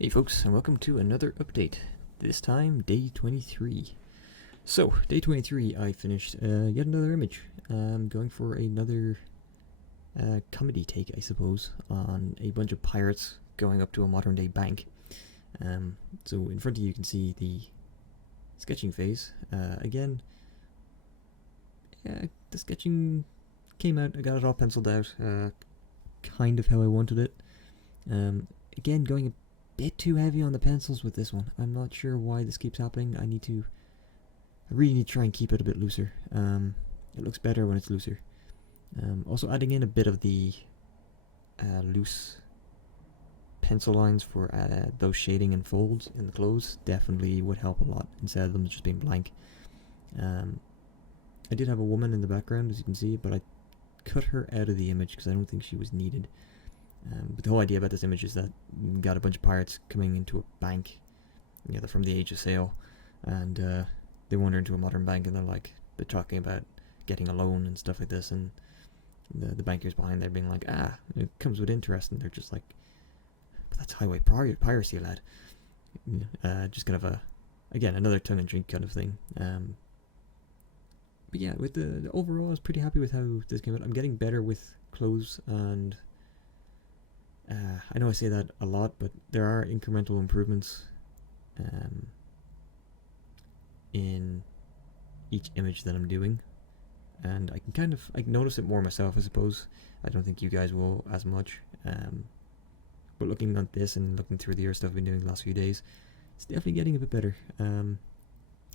Hey folks, and welcome to another update. This time, day 23. So, day 23, I finished yet another image. I'm going for another comedy take, I suppose, on a bunch of pirates going up to a modern day bank. So in front of you can see the sketching phase. Again, the sketching came out, I got it all penciled out, kind of how I wanted it. Again, going a bit too heavy on the pencils with this one. I'm not sure why this keeps happening. I really need to try and keep it a bit looser. It looks better when it's looser. Also adding in a bit of the loose pencil lines for those shading and folds in the clothes definitely would help a lot instead of them just being blank. I did have a woman in the background, as you can see, but I cut her out of the image because I don't think she was needed. But the whole idea about this image is that you got a bunch of pirates coming into a bank. They're from the Age of Sail, and they wander into a modern bank, and they're talking about getting a loan and stuff like this, and the bankers behind there being like, it comes with interest, and they're just like, but that's highway piracy, lad. Just kind of again, another tongue-in-cheek kind of thing. But yeah, with the overall, I was pretty happy with how this came out. I'm getting better with clothes, and I know I say that a lot, but there are incremental improvements in each image that I'm doing, and I can notice it more myself, I suppose. I don't think you guys will as much, but looking at this and looking through the other stuff I've been doing the last few days, it's definitely getting a bit better.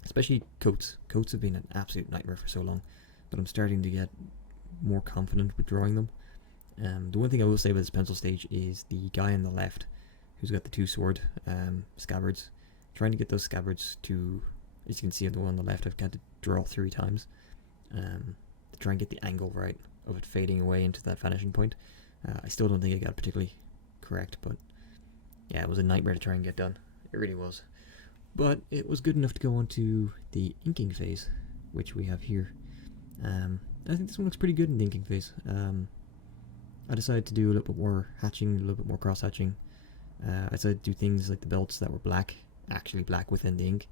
Especially coats. Coats have been an absolute nightmare for so long, but I'm starting to get more confident with drawing them. The one thing I will say about this pencil stage is the guy on the left, who's got the two sword scabbards, trying to get those scabbards to, as you can see on the one on the left, I've got to draw 3 times to try and get the angle right of it fading away into that vanishing point. I still don't think I got it particularly correct, but yeah, it was a nightmare to try and get done. It really was. But it was good enough to go on to the inking phase, which we have here. I think this one looks pretty good in the inking phase. I decided to do a little bit more hatching, a little bit more cross-hatching. I decided to do things like the belts that were black, actually black within the ink,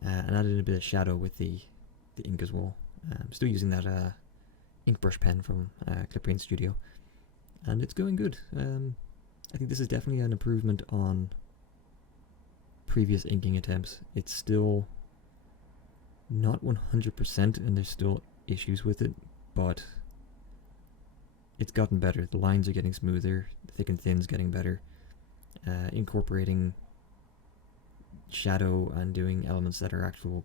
and added in a bit of shadow with the ink as well. I'm still using that ink brush pen from Clip Paint Studio, and it's going good. I think this is definitely an improvement on previous inking attempts. It's still not 100%, and there's still issues with it, but it's gotten better. The lines are getting smoother, the thick and thin's getting better. Incorporating shadow and doing elements that are actual,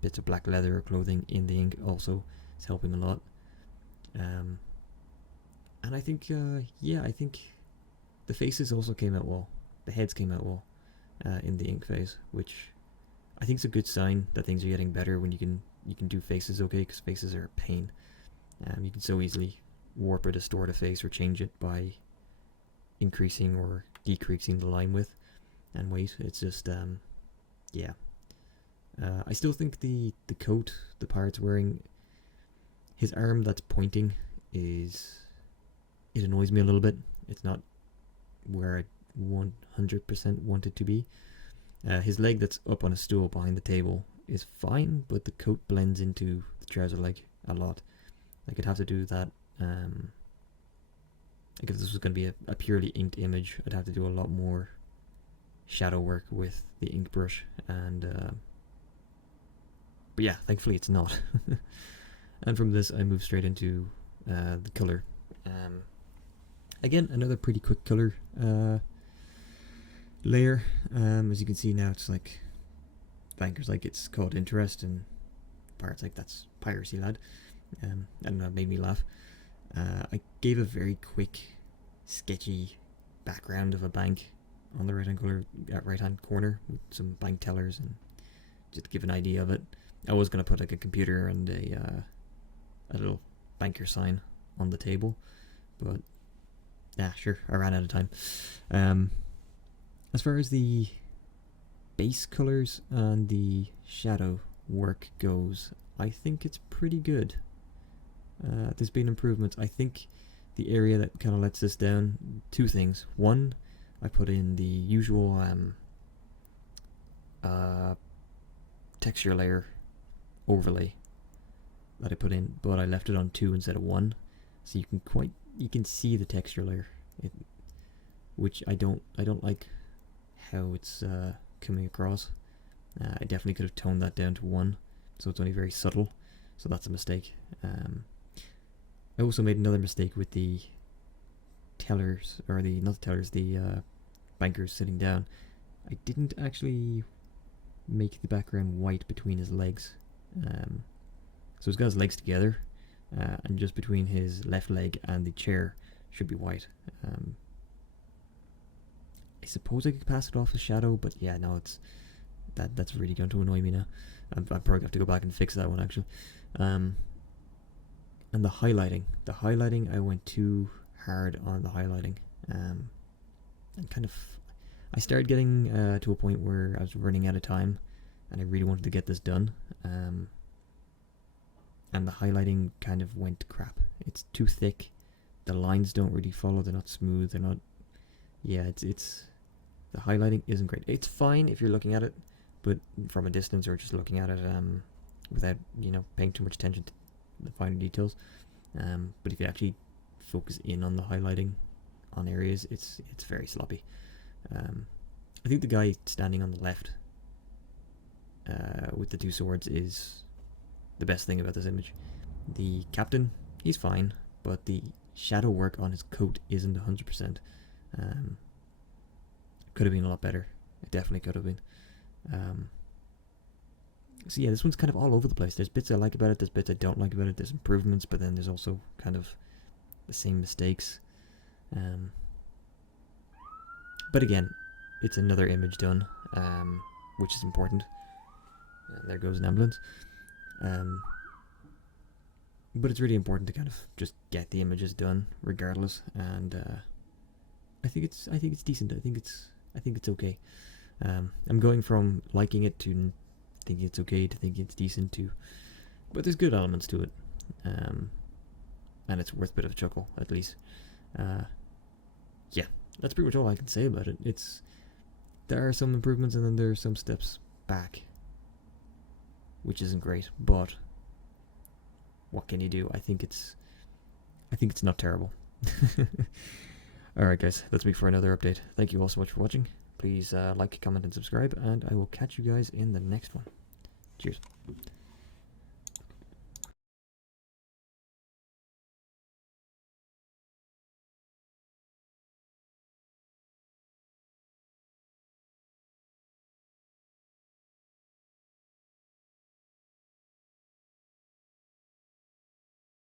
bits of black leather or clothing in the ink also is helping a lot. And I think, I think the faces also came out well. The heads came out well in the ink phase, which I think is a good sign that things are getting better when you can do faces okay, because faces are a pain. You can so easily warp or distort a face or change it by increasing or decreasing the line width and weight. It's just I still think the coat the pirate's wearing, his arm that's pointing, it annoys me a little bit. It's not where I 100% want it to be. His leg that's up on a stool behind the table is fine, but the coat blends into the trouser leg a lot. Like, I'd have to do that. Like, if this was going to be a purely inked image, I'd have to do a lot more shadow work with the ink brush, and but yeah, thankfully it's not. And from this I move straight into the color. Again, another pretty quick color layer. As you can see now, it's like bankers like it's called interest, and pirates like that's piracy, lad. I don't know, it made me laugh. I gave a very quick, sketchy background of a bank on the right hand corner with some bank tellers, and just to give an idea of it. I was gonna put like a computer and a little banker sign on the table, but yeah, sure, I ran out of time. As far as the base colors and the shadow work goes, I think it's pretty good. There's been improvements. I think the area that kind of lets this down, 2 things. One, I put in the usual texture layer overlay that I put in, but I left it on 2 instead of 1, so you can see the texture layer, which I don't like how it's coming across. I definitely could have toned that down to 1, so it's only very subtle. So that's a mistake. I also made another mistake with the tellers, or the bankers sitting down. I didn't actually make the background white between his legs. So he's got his legs together, and just between his left leg and the chair should be white. I suppose I could pass it off as shadow, but yeah, no, that's really going to annoy me now. I'm probably have to go back and fix that one actually. And the highlighting, I went too hard on the highlighting. And I started getting to a point where I was running out of time, and I really wanted to get this done. And the highlighting kind of went to crap. It's too thick. The lines don't really follow. They're not smooth. They're not. Yeah, it's the highlighting isn't great. It's fine if you're looking at it, but from a distance or just looking at it without paying too much attention to the finer details. But if you actually focus in on the highlighting on areas, it's very sloppy. I think the guy standing on the left with the 2 swords is the best thing about this image. The captain, he's fine, but the shadow work on his coat isn't 100%. Could have been a lot better. It definitely could have been. So yeah, this one's kind of all over the place. There's bits I like about it, there's bits I don't like about it, there's improvements, but then there's also kind of the same mistakes. But again, it's another image done, which is important. And there goes an ambulance. But it's really important to kind of just get the images done regardless, and I think it's decent. I think it's okay. I'm going from liking it to thinking it's okay to thinking it's decent to, but there's good elements to it, and it's worth a bit of a chuckle at least. Yeah, that's pretty much all I can say about it. There are some improvements, and then there are some steps back, which isn't great, but what can you do? I think it's not terrible. Alright guys, that's me for another update. Thank you all so much for watching. Please like, comment, and subscribe, and I will catch you guys in the next one. Cheers.